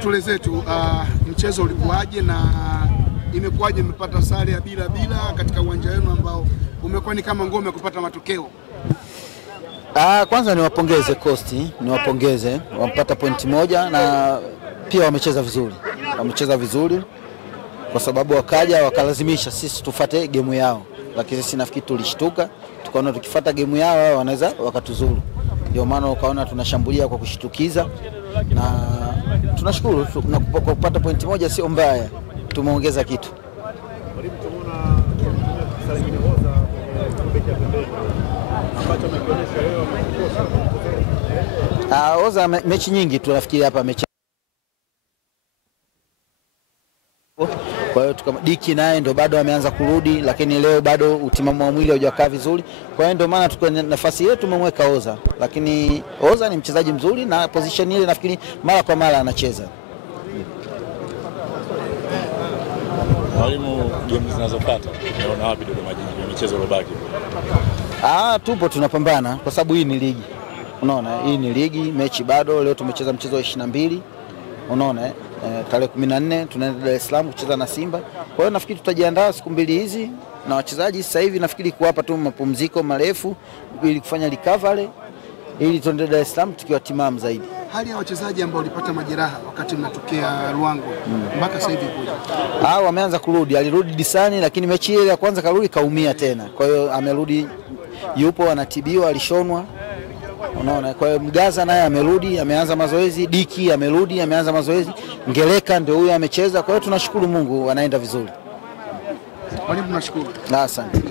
tueleze tu mchezo ulikuwaje na imekuwaje mmepata sare ya bila katika uwanja wenu ambao umekuwa ni kama ngome kupata matokeo? Kwanza niwapongeze Coast, wamepata pointi moja na pia wamecheza vizuri kwa sababu wakaja wakalazimisha sisi tufuate game yao, lakini sisi nafikiri tulishtuka tukaona tukifuata game yao wanaweza wakatuzuru, ndio maana ukaona tunashambulia kwa kushtukiza, na tunashukuru kwa kupata pointi moja, sio mbaya, tumeongeza kitu. Oza mechi nyingi tunafikiri hapa mechi. Kwa hiyo Diki naye ndio bado ameanza kurudi, lakini leo bado utimamu wa mwili haujakaa vizuri. Kwa hiyo ndio maana tuko nafasi yetu tumemweka Oza, lakini Oza ni mchezaji mzuri na position ile nafikiri mara kwa mara anacheza. Mwalimu, game zinazofuata unaona wapi Dodoma Jiji michezo iliyobaki? Tupo tunapambana kwa sababu hii ni ligi. Unaona, hii ni ligi, mechi bado. Leo tumecheza mchezo wa 22. Unaona, tarehe 14 tunaenda Dar es Salaam kucheza na Simba. Kwa hiyo nafikiri tutajiandaa siku mbili hizi na wachezaji sasa hivi nafikiri kuwapa tu mapumziko marefu ili kufanya recovery ili tuende Dar es Salaam tukiwa timamu zaidi. Hali ya wachezaji ambao walipata majeraha wakati mnatokea Ruangwa mpaka sasa hivi kuja? Wameanza kurudi. Alirudi Disani lakini mechi ile ya kwanza karudi kaumia tena. Kwa hiyo amerudi, yupo anatibiwa, alishonwa. Unaona, kwa hiyo Mgaza naye amerudi, ameanza mazoezi, Diki amerudi, ameanza mazoezi, Ngeleka ndio huyo amecheza. Kwa hiyo tunashukuru Mungu anaenda vizuri. Mwalimu, tunashukuru. Asante.